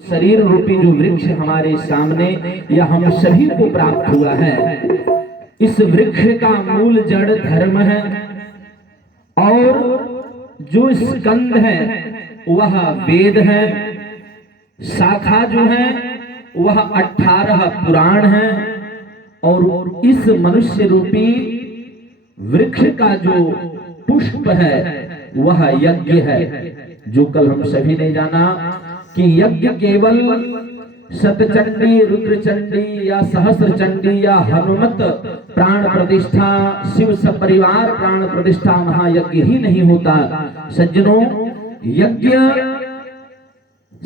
शरीर रूपी जो वृक्ष हमारे सामने या हम सभी को प्राप्त हुआ है, इस वृक्ष का मूल जड़ धर्म है और जो स्कंद है वह वेद है, शाखा जो है वह 18 पुराण है और इस मनुष्य रूपी वृक्ष का जो पुष्प है वह यज्ञ है। जो कल हम सभी ने जाना कि यज्ञ केवल शतचंडी, रुद्रचंडी या सहस्त्रचंडी या हनुमत प्राण प्रतिष्ठा, शिव सपरिवार प्राण प्रतिष्ठा महायज्ञ ही नहीं होता। सज्जनों, यज्ञ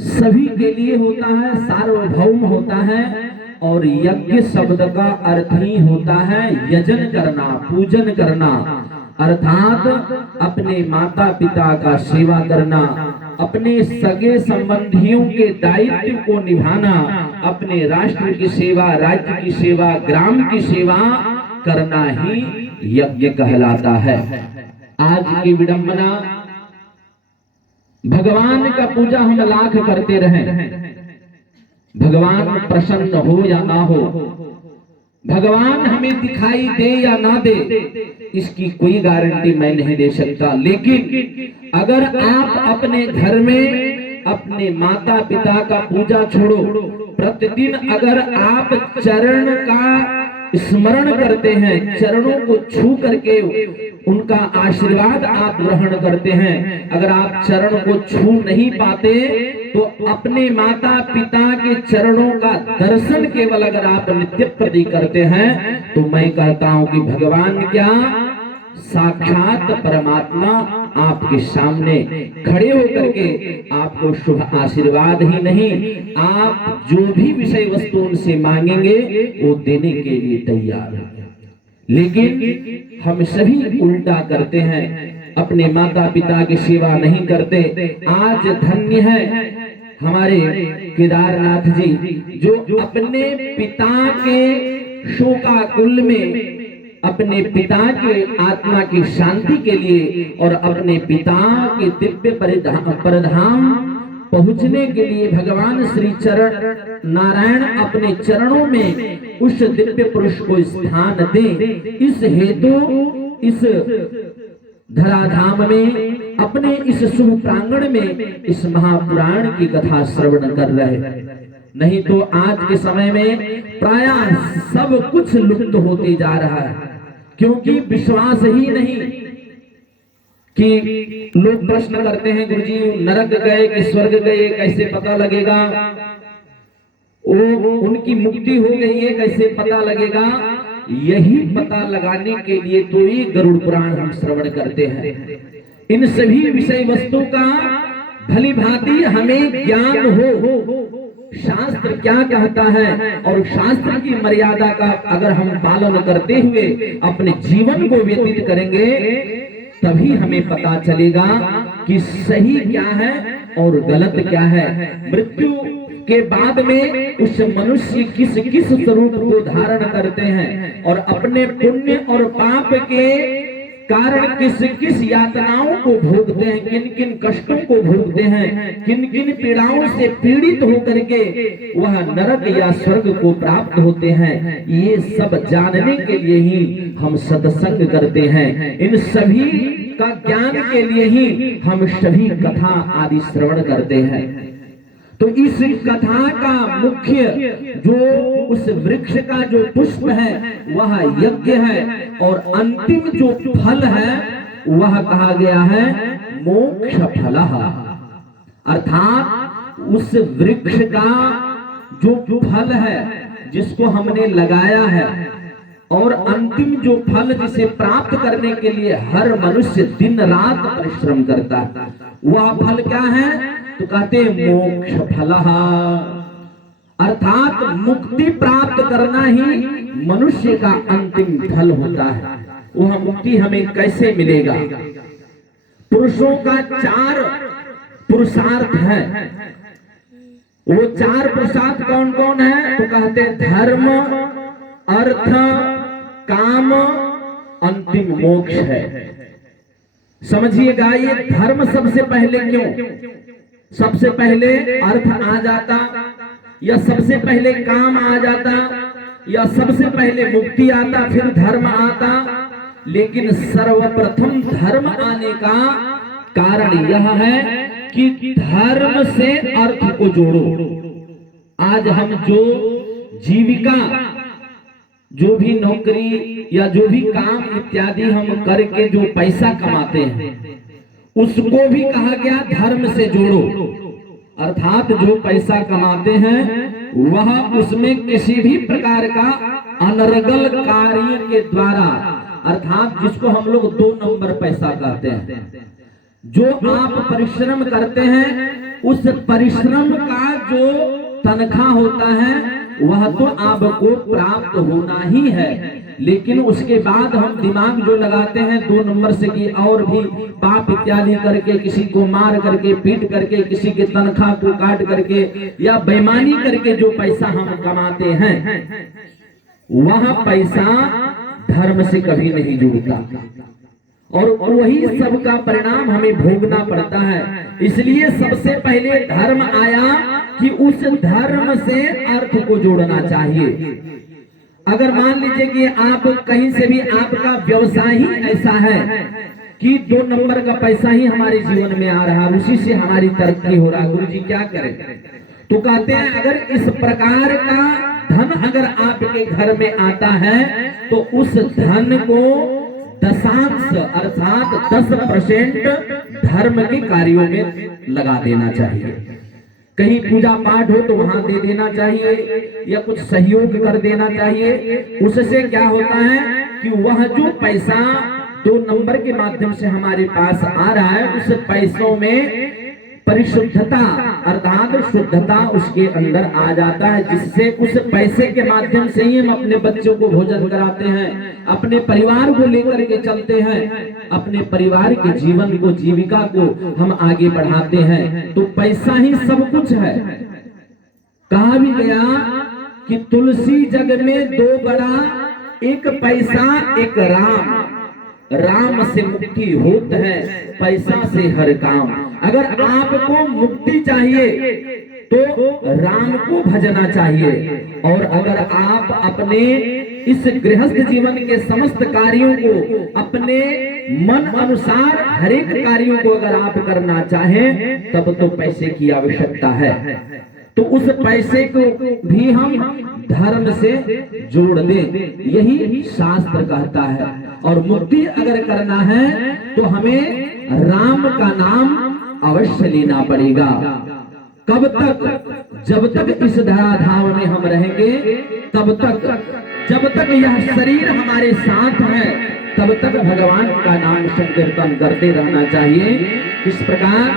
सभी के लिए होता है, सार्वभौम होता है और यज्ञ शब्द का अर्थ ही होता है यजन करना, पूजन करना, अर्थात अपने माता पिता का सेवा करना, अपने सगे संबंधियों के दायित्व को निभाना, अपने राष्ट्र की सेवा, राज्य की सेवा, ग्राम की सेवा करना ही यज्ञ कहलाता है। आज की विडंबना, भगवान का पूजा हम लाख करते रहें, भगवान प्रसन्न हो या ना हो, भगवान हमें दिखाई दे या ना दे, इसकी कोई गारंटी मैं नहीं दे सकता। लेकिन अगर आप अपने घर में अपने माता पिता का पूजा छोड़ो, प्रतिदिन अगर आप चरण का स्मरण करते हैं, चरणों को छू करके उनका आशीर्वाद आप ग्रहण करते हैं, अगर आप चरण को छू नहीं पाते तो अपने माता पिता के चरणों का दर्शन केवल अगर आप नित्य प्रति करते हैं तो मैं कहता हूं कि भगवान क्या, साक्षात परमात्मा आपके सामने खड़े होकर के आपको शुभ आशीर्वाद ही नहीं, आप जो भी विषय वस्तु उनसे मांगेंगे वो देने के लिए तैयार है। लेकिन हम सभी उल्टा करते हैं, अपने माता पिता की सेवा नहीं करते। आज धन्य है हमारे केदारनाथ जी जो अपने पिता के शोकाकुल में अपने पिता के आत्मा की शांति के लिए और अपने पिता के दिव्य परधाम पहुंचने के लिए भगवान श्री चरण नारायण अपने चरणों में उस दिव्य पुरुष को स्थान दे, इस हेतु इस धराधाम में अपने इस शुभ प्रांगण में इस महापुराण की कथा श्रवण कर रहे। नहीं तो आज के समय में प्रायः सब कुछ लुप्त होते जा रहा है, क्योंकि विश्वास ही नहीं। कि लोग प्रश्न करते हैं, गुरुजी नरक गए कि स्वर्ग गए, कैसे पता लगेगा? वो उनकी मुक्ति हो गई है, कैसे पता लगेगा? यही पता लगाने के लिए तो ये गरुड़ पुराण हम श्रवण करते हैं। इन सभी विषय वस्तु का भली भांति हमें ज्ञान हो, शास्त्र क्या कहता है और शास्त्र की मर्यादा का अगर हम पालन करते हुए अपने जीवन को व्यतीत करेंगे तभी हमें पता चलेगा कि सही क्या है और गलत क्या है। मृत्यु के बाद में उस मनुष्य किस किस स्वरूप को धारण करते हैं और अपने पुण्य और पाप के कारण किस किस यातनाओं को भोगते हैं, किन किन कष्टों को भोगते हैं, किन किन पीड़ाओं से पीड़ित होकर के वह नरक या स्वर्ग को प्राप्त होते हैं, ये सब जानने के लिए ही हम सत्संग करते हैं। इन सभी का ज्ञान के लिए ही हम सभी कथा आदि श्रवण करते हैं। तो इस कथा का मुख्य जो उस वृक्ष का जो पुष्प है वह यज्ञ है और अंतिम जो फल है वह कहा गया है मोक्ष फल, अर्थात उस वृक्ष का जो फल है जिसको हमने लगाया है और अंतिम जो फल जिसे प्राप्त करने के लिए हर मनुष्य दिन रात परिश्रम करता है, वह फल क्या है? तो कहते मोक्ष फल, अर्थात मुक्ति प्राप्त करना ही मनुष्य का अंतिम फल होता है। वह मुक्ति हमें कैसे मिलेगा? पुरुषों का 4 पुरुषार्थ है। वो 4 पुरुषार्थ कौन कौन है? तो कहते धर्म, अर्थ, काम, अंतिम मोक्ष है। समझिएगा, ये धर्म सबसे पहले क्यों? सबसे पहले अर्थ आ जाता, या सबसे पहले काम आ जाता, या सबसे पहले मुक्ति आता फिर धर्म आता। लेकिन सर्वप्रथम धर्म आने का कारण यह है कि धर्म से अर्थ को जोड़ो। आज हम जो जीविका, जो भी नौकरी या जो भी काम इत्यादि हम करके जो पैसा कमाते हैं, उसको भी कहा गया धर्म से जोड़ो। अर्थात जो पैसा कमाते हैं वह उसमें किसी भी प्रकार का अनर्गल कार्य के द्वारा, अर्थात जिसको हम लोग 2 नंबर पैसा कहते हैं, जो आप परिश्रम करते हैं उस परिश्रम का जो तनख्वाह होता है वह तो आपको प्राप्त होना ही है। लेकिन उसके बाद हम दिमाग जो लगाते हैं 2 नंबर से कि और भी पाप इत्यादि करके, किसी को मार करके, पीट करके, किसी के तनख्वाह को काट करके या बेईमानी करके जो पैसा हम कमाते हैं, वह पैसा धर्म से कभी नहीं जुड़ता और वही सबका परिणाम हमें भोगना पड़ता है। इसलिए सबसे पहले धर्म आया कि उस धर्म से अर्थ को जोड़ना चाहिए। अगर मान लीजिए कि आप कहीं से भी, आपका व्यवसाय ही ऐसा है कि 2 नंबर का पैसा ही हमारे जीवन में आ रहा है, उसी से हमारी तरक्की हो रहा है, गुरु जी क्या करें? तो कहते हैं अगर इस प्रकार का धन अगर आपके घर में आता है तो उस धन को दशांश अर्थात 10% धर्म के कार्यों में लगा देना चाहिए। कहीं पूजा पाठ हो तो वहां दे देना चाहिए या कुछ सहयोग कर देना चाहिए। उससे क्या होता है कि वह जो पैसा 2 नंबर के माध्यम से हमारे पास आ रहा है, उस पैसों में परिशुद्धता अर्थात शुद्धता उसके अंदर आ जाता है, जिससे उस पैसे के माध्यम से ही हम अपने बच्चों को भोजन कराते हैं, अपने परिवार को लेकर के चलते हैं, अपने परिवार के जीवन को, जीविका को हम आगे बढ़ाते हैं। तो पैसा ही सब कुछ है। कहा भी गया कि तुलसी जग में 2 बड़ा, एक पैसा एक राम, राम से मुक्ति होत है पैसा से हर काम। अगर आपको मुक्ति चाहिए तो राम को भजना चाहिए, और अगर आप अपने इस गृहस्थ जीवन के समस्त कार्यों को अपने मन अनुसार हर एक कार्यों को अगर आप करना चाहें तब तो पैसे की आवश्यकता है। तो उस पैसे को भी हम धर्म से जोड़ दें, यही शास्त्र कहता है। और मुक्ति अगर करना है तो हमें राम का नाम अवश्य लेना पड़ेगा। कब तक? जब तक इस धराधाम में हम रहेंगे, तब तक, जब तक यह शरीर हमारे साथ है तब तक भगवान का नाम संकीर्तन करते रहना चाहिए। इस प्रकार